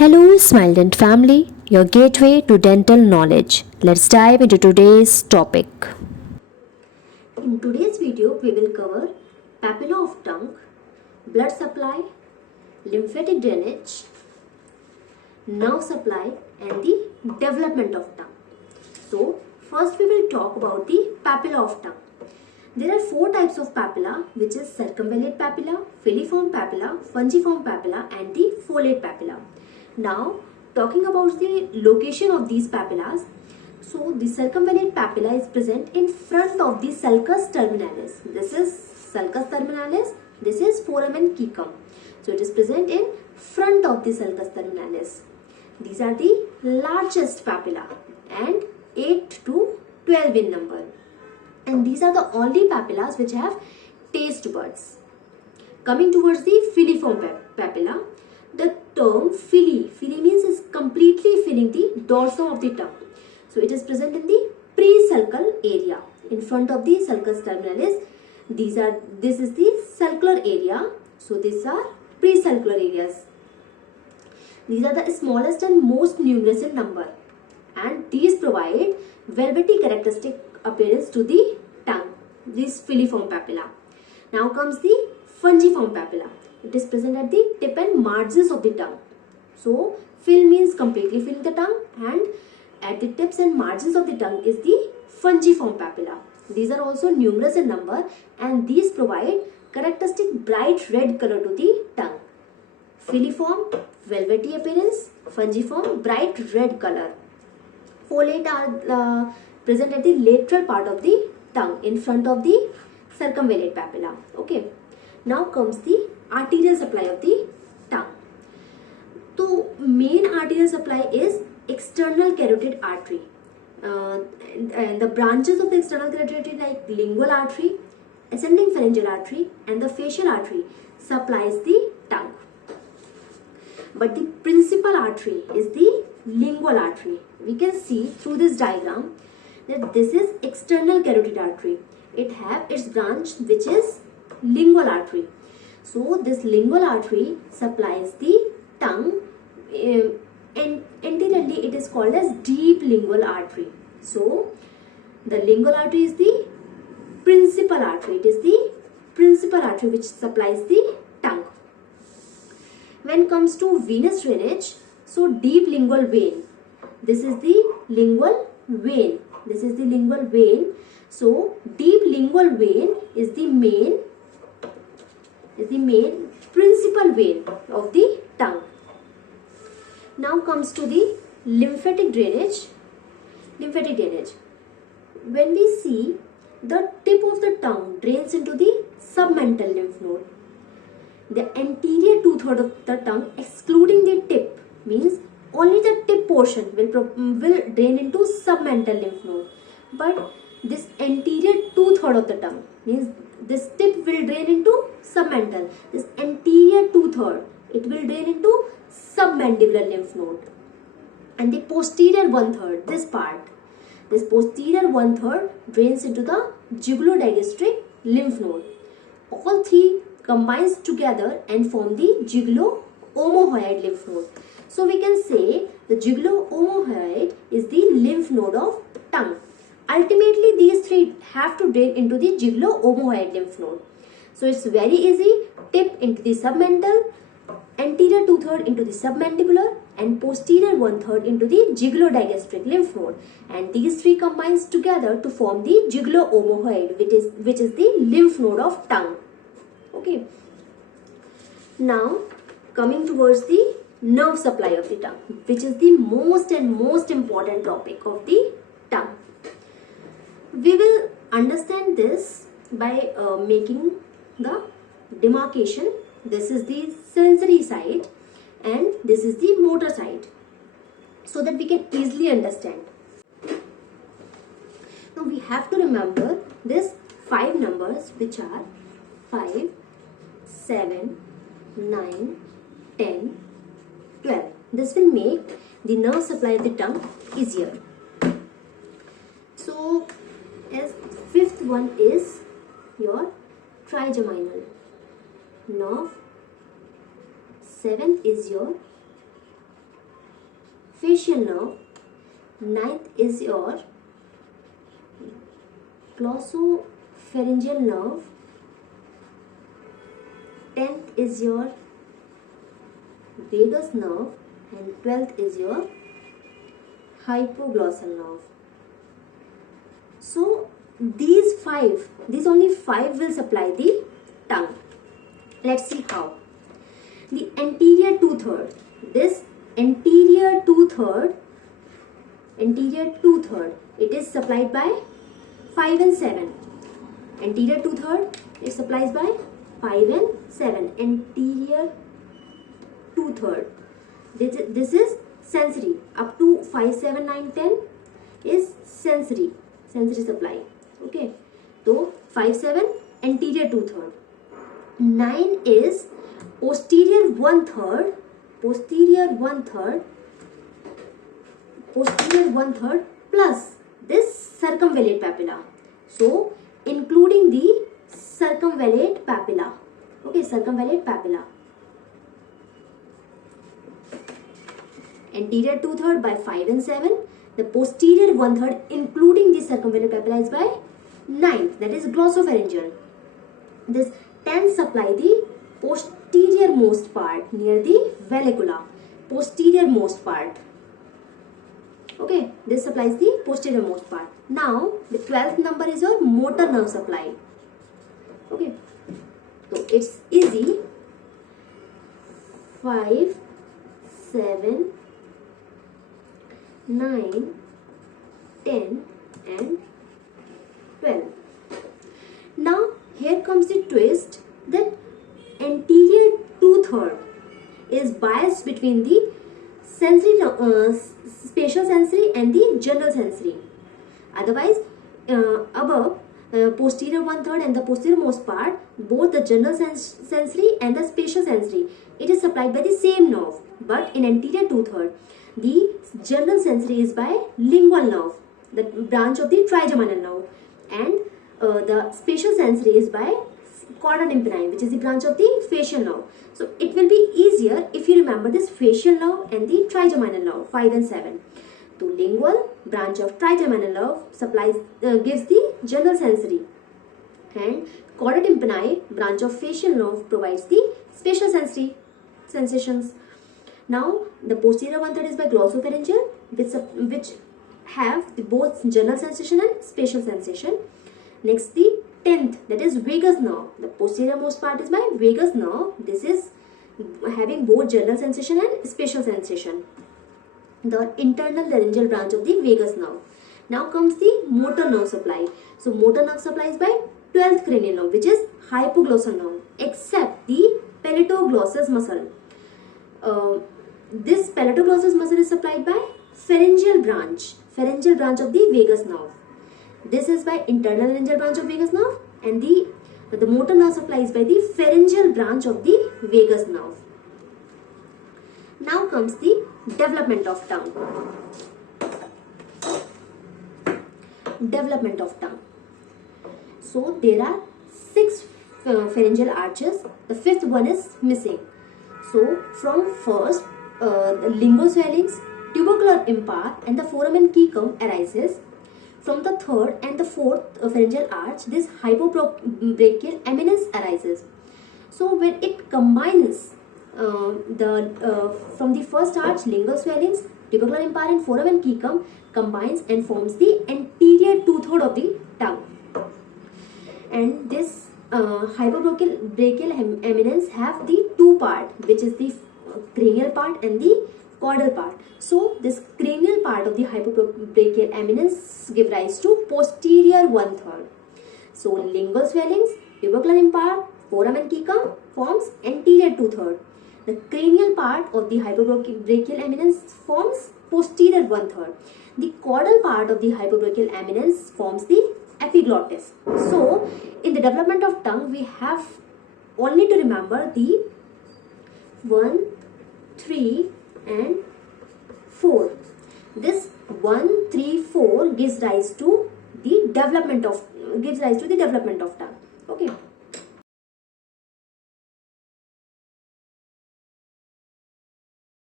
Hello, Smile Dent family, your gateway to dental knowledge. Let's dive into today's topic. In today's video, we will cover papilla of tongue, blood supply, lymphatic drainage, nerve supply, and the development of tongue. So, first we will talk about the papilla of tongue. There are four types of papilla, which is circumvallate papilla, filiform papilla, fungiform papilla, and the folate papilla. Now, talking about the location of these papillas, so the circumvallate papilla is present in front of the sulcus terminalis. This is sulcus terminalis, this is foramen caecum. So it is present in front of the sulcus terminalis. These are the largest papilla and 8 to 12 in number. And these are the only papillas which have taste buds. Coming towards the filiform papilla, the term fili means is completely filling the dorsum of the tongue. So it is present in the pre-sulcal area in front of the sulcus terminalis. This is the sulcular area. So these are pre-sulcular areas. These are the smallest and most numerous in number, and these provide velvety characteristic appearance to the tongue. This filiform papilla. Now comes the fungiform papilla. It is present at the tip and margins of the tongue. So fill means completely filling the tongue, and at the tips and margins of the tongue is the fungiform papilla. These are also numerous in number, and these provide characteristic bright red color to the tongue. Filiform, velvety appearance; fungiform, bright red color. Folate are present at the lateral part of the tongue in front of the circumvallate papilla. Okay. Now comes the arterial supply of the tongue. So main arterial supply is external carotid artery. And the branches of the external carotid artery like lingual artery, ascending pharyngeal artery, and the facial artery supplies the tongue. But the principal artery is the lingual artery. We can see through this diagram that this is external carotid artery. It have its branch which is lingual artery. So this lingual artery supplies the tongue, and anteriorly it is called as deep lingual artery. So the lingual artery is the principal artery. It is the principal artery which supplies the tongue. When it comes to venous drainage, so deep lingual vein. This is the lingual vein. This is the lingual vein. So deep lingual vein is the main principal vein of the tongue. Now comes to the lymphatic drainage. Lymphatic drainage. When we see the tip of the tongue drains into the submental lymph node. The anterior 2/3 of the tongue, excluding the tip, means only the tip portion will drain into submental lymph node. But this anterior 2/3 of the tongue means this tip will drain into submental. This anterior 2/3 it will drain into submandibular lymph node, and the posterior 1/3, this posterior 1/3 drains into the jugulo-digastric lymph node. All three combines together and form the jugulo-omohyoid lymph node. So we can say the jugulo-omohyoid is the lymph node of tongue. Ultimately, these three have to drain into the jugulo-omohyoid lymph node. So it's very easy. Tip into the submental, anterior 2/3 into the submandibular, and posterior 1/3 into the jugulo-digastric lymph node. And these three combines together to form the jugulo-omohyoid, which is the lymph node of tongue. Okay. Now coming towards the nerve supply of the tongue, which is the most important topic of the tongue. We will understand this by making the demarcation. This is the sensory side and this is the motor side, so that we can easily understand. Now we have to remember this 5 numbers, which are 5, 7, 9, 10, 12. This will make the nerve supply of the tongue easier. So as fifth one is your trigeminal nerve. Seventh is your facial nerve. Ninth is your glossopharyngeal nerve. 10th is your vagus nerve, and 12th is your hypoglossal nerve. So these only five will supply the tongue. Let's see how. The anterior two-third. This anterior two-third, it is supplied by 5 and 7. Anterior two-third, it supplies by 5 and 7. Anterior two-third. This is sensory. Up to 5, 7, 9, 10 is sensory supply. Okay. So 5, 7 anterior two-third. 9 is posterior one-third plus this circumvallate papilla. So including the circumvallate papilla. Okay, circumvallate papilla. Anterior two-third by 5 and 7. The posterior one-third including the circumvallate papilla is by 9. That is glossopharyngeal. This 10 supply the posterior most part near the vallecula. Posterior most part. Okay, this supplies the posterior most part. Now the 12th number is your motor nerve supply. Okay, so it's easy. 5, 7, 9, 10 and 12. Now here comes the twist, that anterior two-third is biased between the sensory, spatial sensory and the general sensory. Otherwise, above posterior one-third and the posterior most part, both the general sensory and the spatial sensory, it is supplied by the same nerve. But in anterior two-third, the general sensory is by lingual nerve, the branch of the trigeminal nerve, and the spatial sensory is by chorda tympani, which is the branch of the facial nerve. So it will be easier if you remember this facial nerve and the trigeminal nerve, 5 and 7. So lingual branch of trigeminal nerve supplies gives the general sensory, and chorda tympani branch of facial nerve provides the spatial sensory sensations. Now the posterior one-third is by glossopharyngeal, which have both general sensation and spatial sensation. Next, the 10th, that is vagus nerve. The posterior most part is by vagus nerve. This is having both general sensation and spatial sensation. The internal laryngeal branch of the vagus nerve. Now comes the motor nerve supply. So motor nerve supply is by 12th cranial nerve, which is hypoglossal nerve, except the palatoglossus muscle. This palatoglossus muscle is supplied by pharyngeal branch of the vagus nerve. This is by internal laryngeal branch of vagus nerve, and the motor nerve supply is by the pharyngeal branch of the vagus nerve. Now comes the development of tongue. Development of tongue. So there are 6 pharyngeal arches. The 5th one is missing. So from first, the linguoswellings, tubercular impar, and the foramen and caecum arises. From the 3rd and the 4th pharyngeal arch, this hypobrachial eminence arises. So when it combines from the first arch, lingual swellings, tubercular impar and foramen and caecum combines and forms the anterior two-third of the tongue. And this hypobrachial eminence have the two part, which is the cranial part and the caudal part. So this cranial part of the hypobrachial eminence give rise to posterior one-third. So lingual swellings, tubercular impar, foramen and caecum forms anterior two-third. The cranial part of the hypobrachial eminence forms posterior one-third. The caudal part of the hypobrachial eminence forms the epiglottis. So in the development of tongue, we have only to remember the 1, 3 and 4. This 1, 3, 4 gives rise to the development of tongue. Okay.